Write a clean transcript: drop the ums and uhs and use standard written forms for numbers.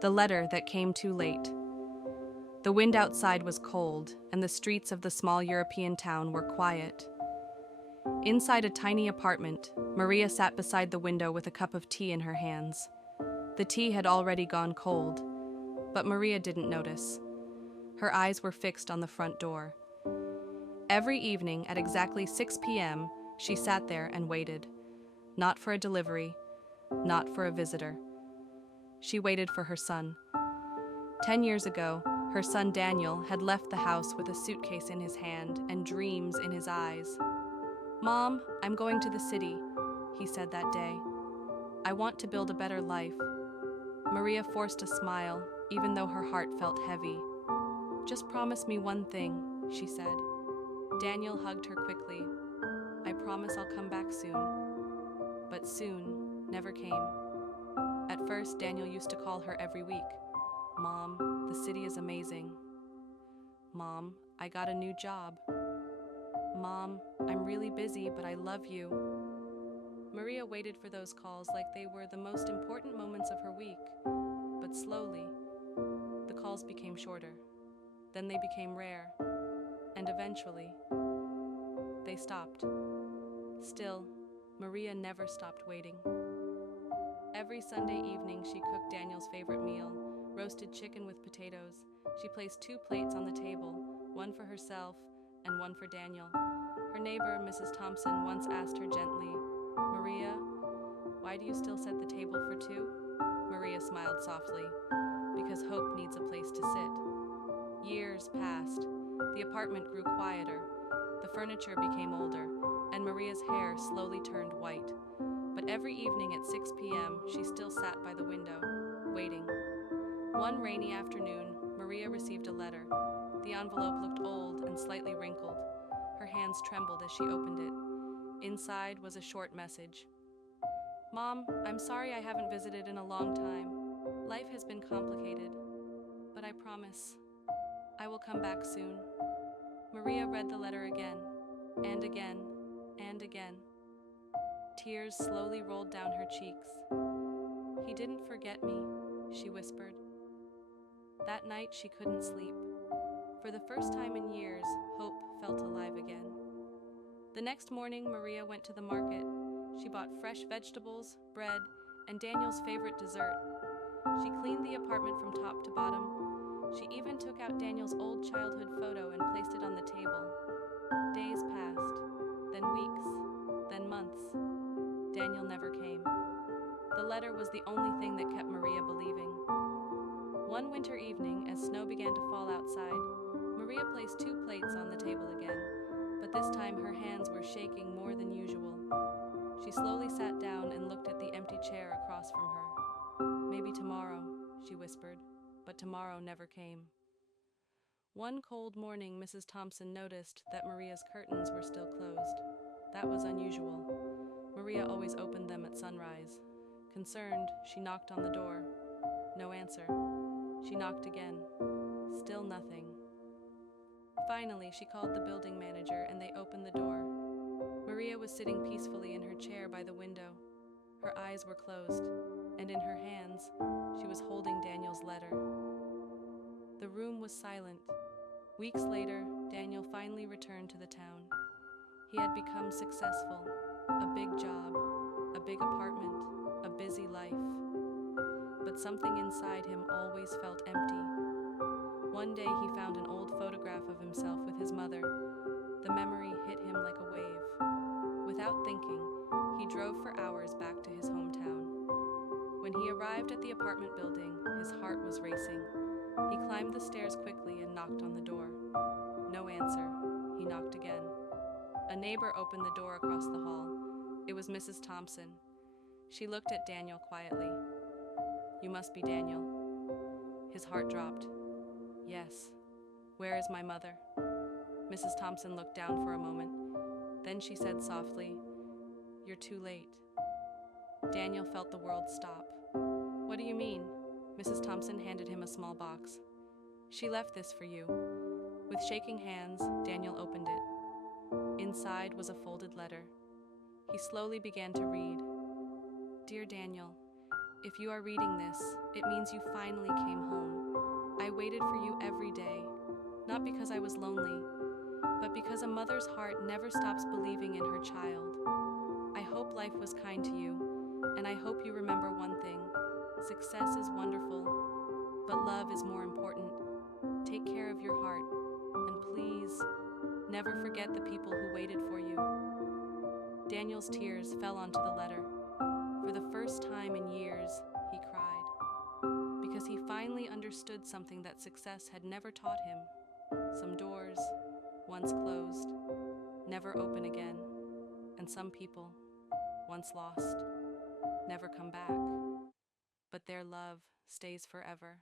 The letter that came too late. The wind outside was cold, and the streets of the small European town were quiet. Inside a tiny apartment, Maria sat beside the window with a cup of tea in her hands. The tea had already gone cold, but Maria didn't notice. Her eyes were fixed on the front door. Every evening at exactly 6 p.m., she sat there and waited. Not for a delivery, not for a visitor. She waited for her son. 10 years ago, her son Daniel had left the house with a suitcase in his hand and dreams in his eyes. "Mom, I'm going to the city," he said that day. "I want to build a better life." Maria forced a smile, even though her heart felt heavy. "Just promise me one thing," she said. Daniel hugged her quickly. "I promise I'll come back soon." But soon never came. At first, Daniel used to call her every week. "Mom, the city is amazing." "Mom, I got a new job." "Mom, I'm really busy, but I love you." Maria waited for those calls like they were the most important moments of her week. But slowly, the calls became shorter. Then they became rare. And eventually, they stopped. Still, Maria never stopped waiting. Every Sunday evening, she cooked Daniel's favorite meal, roasted chicken with potatoes. She placed 2 plates on the table, one for herself and one for Daniel. Her neighbor, Mrs. Thompson, once asked her gently, "Maria, why do you still set the table for 2?" Maria smiled softly, "Because hope needs a place to sit." Years passed. The apartment grew quieter. The furniture became older, and Maria's hair slowly turned white. But every evening at 6 p.m., she still sat by the window, waiting. One rainy afternoon, Maria received a letter. The envelope looked old and slightly wrinkled. Her hands trembled as she opened it. Inside was a short message. "Mom, I'm sorry I haven't visited in a long time. Life has been complicated, but I promise I will come back soon." Maria read the letter again, and again, and again. Tears slowly rolled down her cheeks. "He didn't forget me," she whispered. That night she couldn't sleep. For the first time in years, hope felt alive again. The next morning, Maria went to the market. She bought fresh vegetables, bread, and Daniel's favorite dessert. She cleaned the apartment from top to bottom. She even took out Daniel's old childhood photo and placed it on the table. Days passed, then weeks, then months. Daniel never came. The letter was the only thing that kept Maria believing. One winter evening, as snow began to fall outside, Maria placed 2 plates on the table again, but this time her hands were shaking more than usual. She slowly sat down and looked at the empty chair across from her. "Maybe tomorrow," she whispered, but tomorrow never came. One cold morning, Mrs. Thompson noticed that Maria's curtains were still closed. That was unusual. Maria always opened them at sunrise. Concerned, she knocked on the door. No answer. She knocked again. Still nothing. Finally, she called the building manager and they opened the door. Maria was sitting peacefully in her chair by the window. Her eyes were closed, and in her hands, she was holding Daniel's letter. The room was silent. Weeks later, Daniel finally returned to the town. He had become successful. A big job, a big apartment, a busy life. But something inside him always felt empty. One day he found an old photograph of himself with his mother. The memory hit him like a wave. Without thinking, he drove for hours back to his hometown. When he arrived at the apartment building, his heart was racing. He climbed the stairs quickly and knocked on the door. No answer. He knocked again. A neighbor opened the door across the hall. It was Mrs. Thompson. She looked at Daniel quietly. "You must be Daniel." His heart dropped. "Yes. Where is my mother?" Mrs. Thompson looked down for a moment. Then she said softly, "You're too late." Daniel felt the world stop. "What do you mean?" Mrs. Thompson handed him a small box. "She left this for you." With shaking hands, Daniel opened it. Inside was a folded letter. He slowly began to read. "Dear Daniel, If you are reading this, it means you finally came home. I waited for you every day, not because I was lonely, but because a mother's heart never stops believing in her child. I hope life was kind to you, and I hope you remember one thing. Success is wonderful, but love is more important. Take care of your heart, and please, never forget the people who waited for you. Daniel's tears fell onto the letter. For the first time in years, he cried, because he finally understood something that success had never taught him. Some doors, once closed, never open again, and some people, once lost, never come back. But their love stays forever.